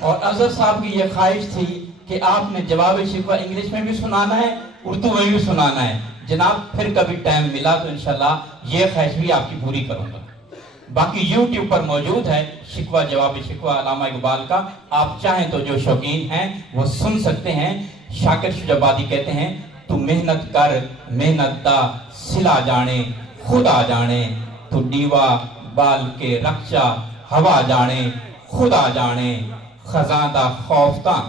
اور اظہر صاحب کی یہ خواہش تھی کہ آپ نے جواب شکوہ انگلش میں بھی سنانا ہے، اردو میں بھی سنانا ہے۔ جناب پھر کبھی ٹائم ملا تو انشاءاللہ یہ خواہش بھی آپ کی پوری کروں گا۔ باقی یوٹیوب پر موجود ہے شکوہ جواب شکوہ علامہ اقبال کا، آپ چاہیں تو جو شوقین ہیں وہ سن سکتے ہیں۔ شاکر شجابادی کہتے ہیں تو محنت کر محنت دا سلا جانے خدا جانے، تو ڈیوا بال کے رکشا ہوا جانے خدا جانے، خزاں دا خوفتاں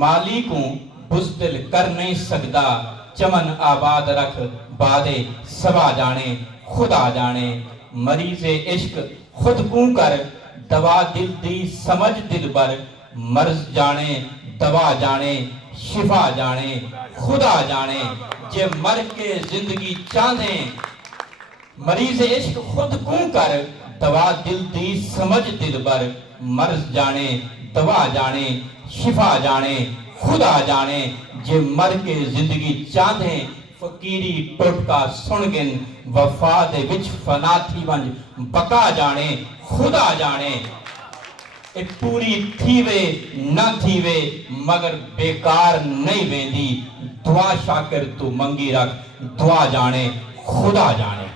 مالی کو بزدل کر نہیں سکدا، چمن آباد رکھ بادے سوا جانے خدا جانے، مریض عشق خود کوں کر دوا دل دی سمجھ دل بر، مرض جانے دوا جانے شفا جانے خدا جانے، جے مر کے زندگی چاندیں مریض عشق خود کوں کر دوا دل دی سمجھ دل بر، مرض جانے دوا جانے شفا جانے خدا جانے، جے مر کے زندگی چاندیں فقیری ٹوٹکا سنگن، وفا دے وچ فنا تھی ونج بقا جانے خدا جانے، اے پوری تھیوے نہ تھیوے مگر بیکار نہیں ویندی، دعا شاکر تو منگی رکھ دعا جانے خدا جانے۔